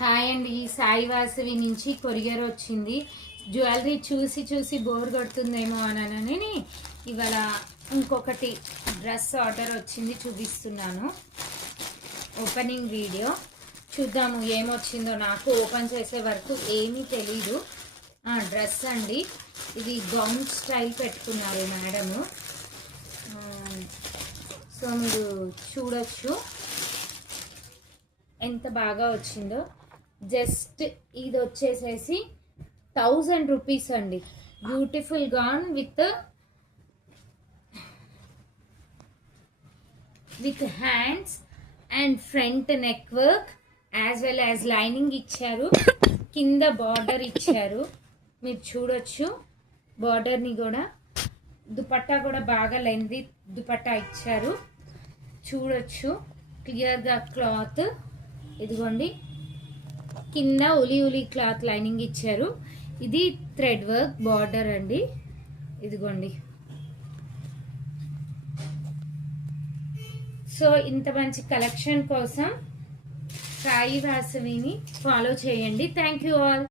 Hi అండి, సాయి వాసవి నుంచి courier వచ్చింది. జ్యువెలరీ చూసి చూసి బోర్ కొడుతుందేమో అని ఇవాళ ఇంకొకటి డ్రెస్ ఆర్డర్ వచ్చింది, చూపిస్తున్నాను. ఓపెనింగ్ వీడియో చూద్దాము ఏమొచ్చిందో. నాకు ఓపెన్ చేసే వరకు ఏమీ తెలీదు. డ్రెస్ అండి, ఇది గౌన్ స్టైల్ పెట్టుకున్నారు మేడము. సో మీరు చూడొచ్చు ఎంత బాగా వచ్చిందో. జస్ట్ ఇది వచ్చేసేసి 1000 రూపీస్ అండి. Beautiful gown with hands and front neck work as well as lining ఇచ్చారు. కింద బార్డర్ ఇచ్చారు, మీరు చూడొచ్చు బార్డర్ని కూడా. దుపట్టా కూడా బాగా లెంది దుపట్టా ఇచ్చారు, చూడొచ్చు క్లియర్గా. క్లాత్ ఇదిగోండి, కింద ఉలి క్లాత్ లైనింగ్ ఇచ్చారు. ఇది థ్రెడ్ వర్క్ బార్డర్ అండి, ఇదిగోండి. సో ఇంత మంచి కలెక్షన్ కోసం సాయి వాసవిని ఫాలో చేయండి. Thank you all.